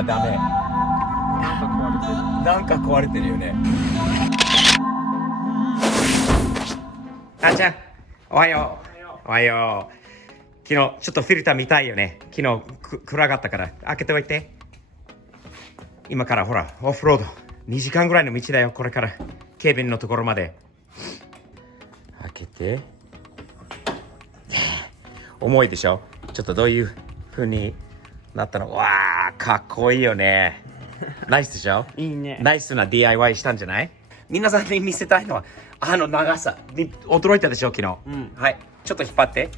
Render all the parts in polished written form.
はダメ。なんか壊れてるよね。あーちゃん、おはよう。おはよう。昨日ちょっとフィルター見たいよね。昨日暗かったから開けておいて。今からほらオフロード2時間ぐらいの道だよ。これからケビンのところまで開けて。重いでしょ。ちょっとどういう風になったの。わーかっこいいよね。ナイスでしょ。いいね。ナイスな DIY したんじゃない。皆さんに見せたいのはあの長さに驚いたでしょ昨日、はい、ちょっと引っ張って。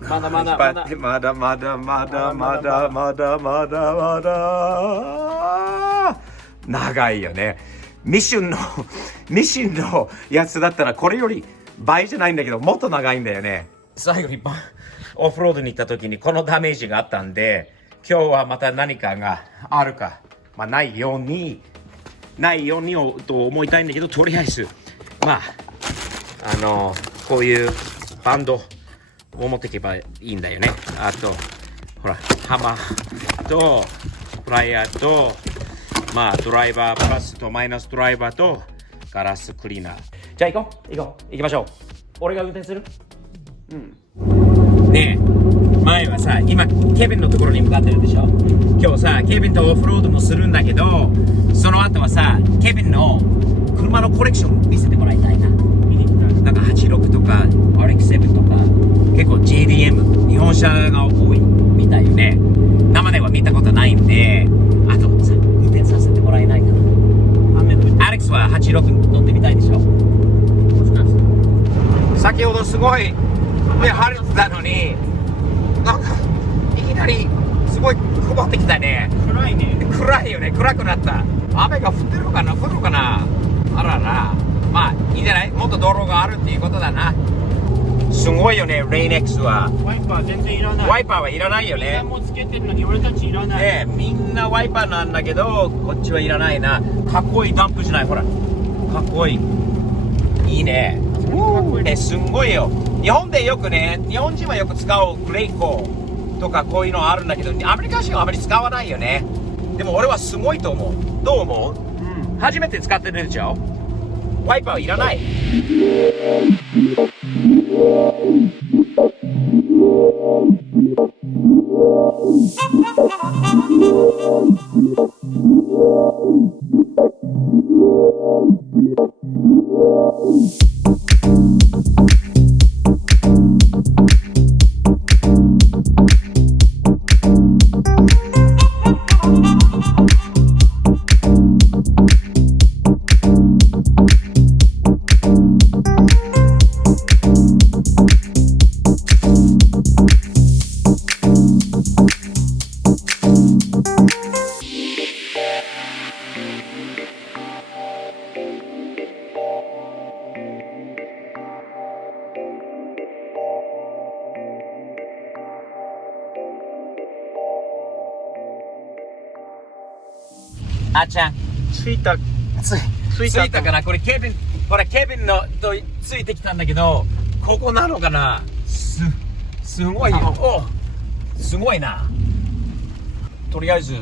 まだまだ引っ張って。まだまだまだまだまだまだまだ長いよね。ミシンのやつだったらこれより倍じゃないんだけどもっと長いんだよね。最後にオフロードに行った時にこのダメージがあったんで、今日はまた何かがあるか、ないようにと思いたいんだけど、とりあえずこういうバンドを持っていけばいいんだよね。あとほらハマーとプライヤーとドライバープラスとマイナスドライバーとガラスクリーナー。じゃあ行きましょう。俺が運転する。ねえ、前はさ、今ケビンのところに向かってるでしょ。今日さケビンとオフロードもするんだけど、その後はさケビンの車のコレクション見せてもらいたいな。なんか86とか RX7 とか結構 JDM 日本車が多いみたいよね。生では見たことないんで、あとさ運転させてもらえないかな。アレックスは86乗ってみたいでしょ。先ほどすごい晴れてたのに、なんかいきなりすごい曇ってきたね。暗いね。暗いよね。暗くなった。雨が降ってるのかな、降るのかな。あらら、いいんじゃない。もっと道路があるっていうことだな。すごいよね、レイネックスは。ワイパー全然いらない。ワイパーはいらないよね。みんなもつけてるのに俺たちいらない。ね、みんなワイパーなんだけどこっちはいらないな。かっこいいダンプじゃない。ほらかっこいい。いいね。すんごいよ。日本人はよく使うグレイコとかこういうのあるんだけど、アメリカ人はあまり使わないよね。でも俺はすごいと思う。どう思う？初めて使ってるでしょ。ワイパーはいらない。あっちゃんついたかな。これケビンのとついてきたんだけど、ここなのかな。すごいよ。すごいな。とりあえず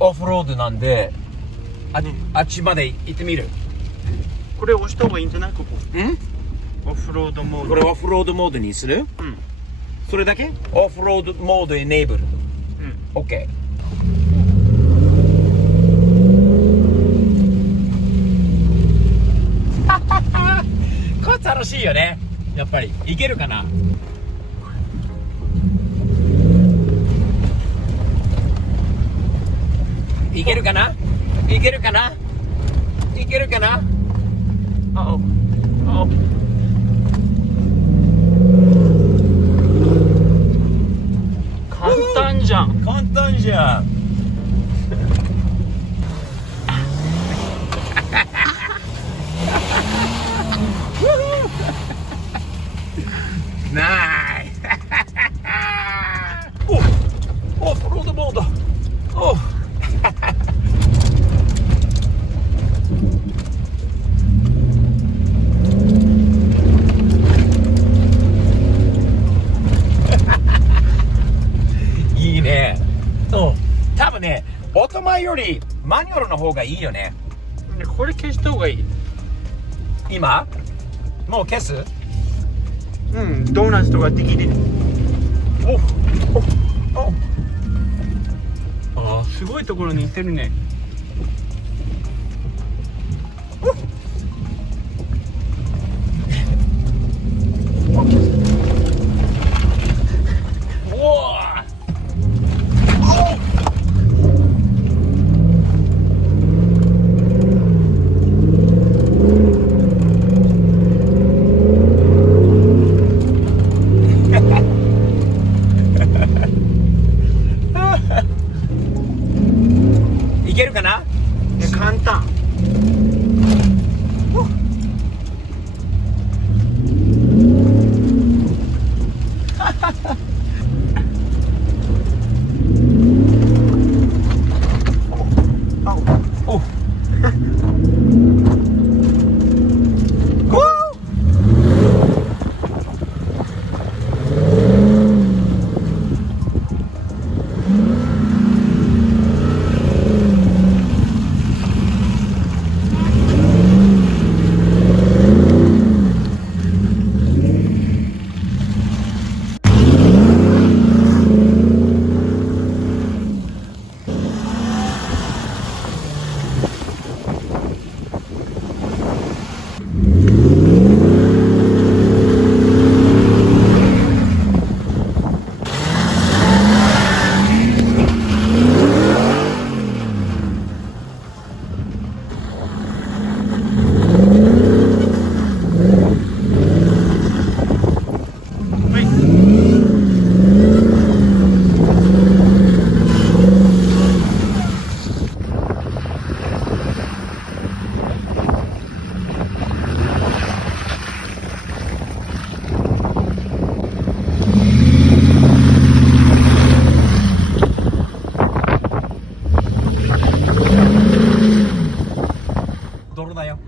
オフロードなんであっちまで行ってみる。これ押した方がいいんじゃない。ここオフロードモード。これオフロードモードにする。それだけ。オフロードモードエネーブル。OK。これ楽しいよね。やっぱりいけるかな。いけるかな。簡単じゃん。ナイス。オフロードモード。オートマよりマニュアルの方がいいよね。これ消した方がいい。今もう消す？うん、ドーナツとかできる。ああ、すごいところに行ってるね。いけるかな？簡単。泥だよ。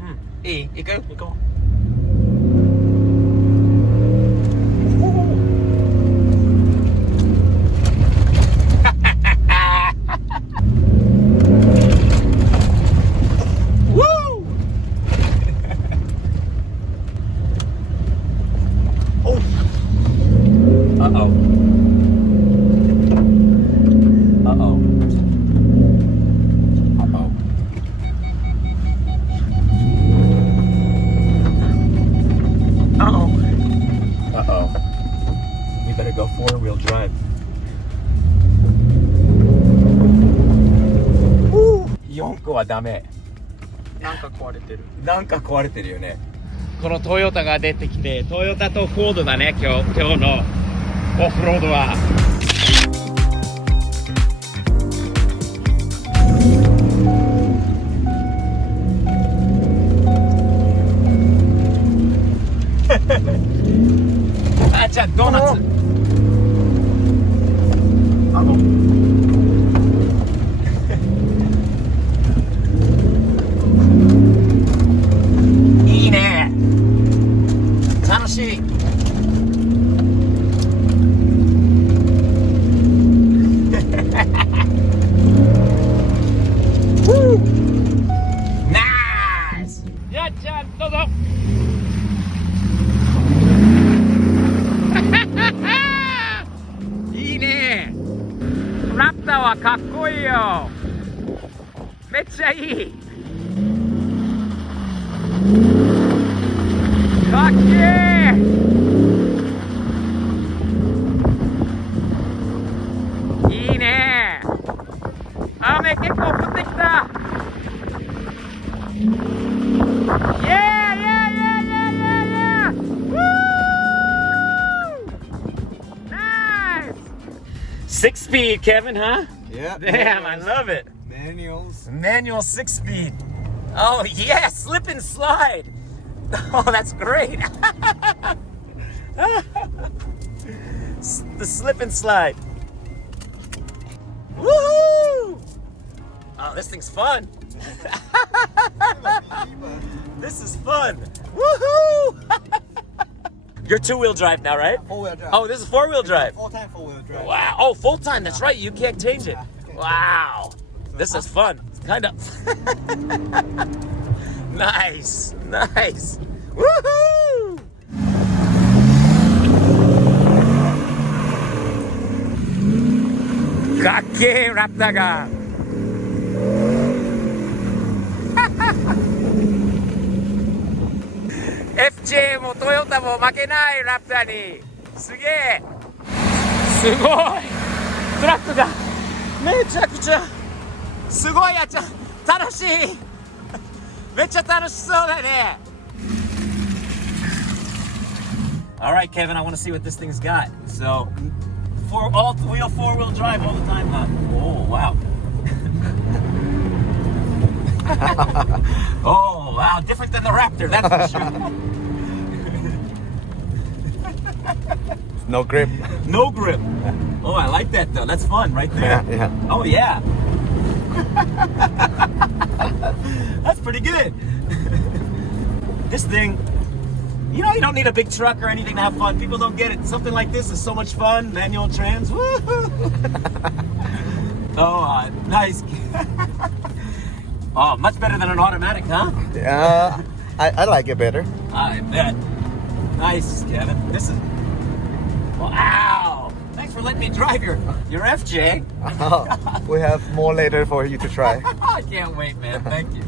いい？行く？行こWe better go four-wheel drive. 4個はダメ。なんか壊れてる。なんか壊れてるよね。このトヨタが出てきて、トヨタとフォードだね、今日のオフロードは。あ、じゃあドーナツ。いいね。楽しい。ナイス。やっちゃん、どうぞ。いいね。ラプターはかっこいいよ。めっちゃいい。かっけー。いいね。雨結構降ってきた。イエーイイエーイイエーイイエーイイエーイ。Six speed, Kevin, huh? Yeah. Damn, I love it. Manuals. Manual 6-speed. Oh yeah, slip and slide. Oh, that's great. The slip and slide. Woohoo! Oh, this thing's fun. This is fun. Woohoo! You're two-wheel drive now, right? Four-wheel drive. Oh, this is four-wheel drive. Full-time four-wheel drive. Wow. Oh, full time. That's right. You can't change it. Wow. This is fun. It's kind of nice, nice. Woohoo! Kakkei Raptor ga. FJ もトヨタも負けないラプターに。すげえ。すごい。トラックがめちゃくちゃすごいやっちゃ楽しい。めっちゃ楽しそうだね。All right, Kevin, I want to see what this thing's got. So, four-wheel drive all the time, huh? Oh, wow. Oh, wow, different than the Raptor, that's for sure. No grip. No grip. Oh, I like that though. That's fun right there. Yeah. Oh, yeah. That's pretty good. This thing, you know, you don't need a big truck or anything to have fun. People don't get it. Something like this is so much fun. Manual trans. Woo-hoo. Oh, nice. Oh, much better than an automatic, huh? I like it better. I bet. Nice, Kevin. This is... Wow. Thanks for letting me drive your FJ. We have more later for you to try. I can't wait, man. Thank you.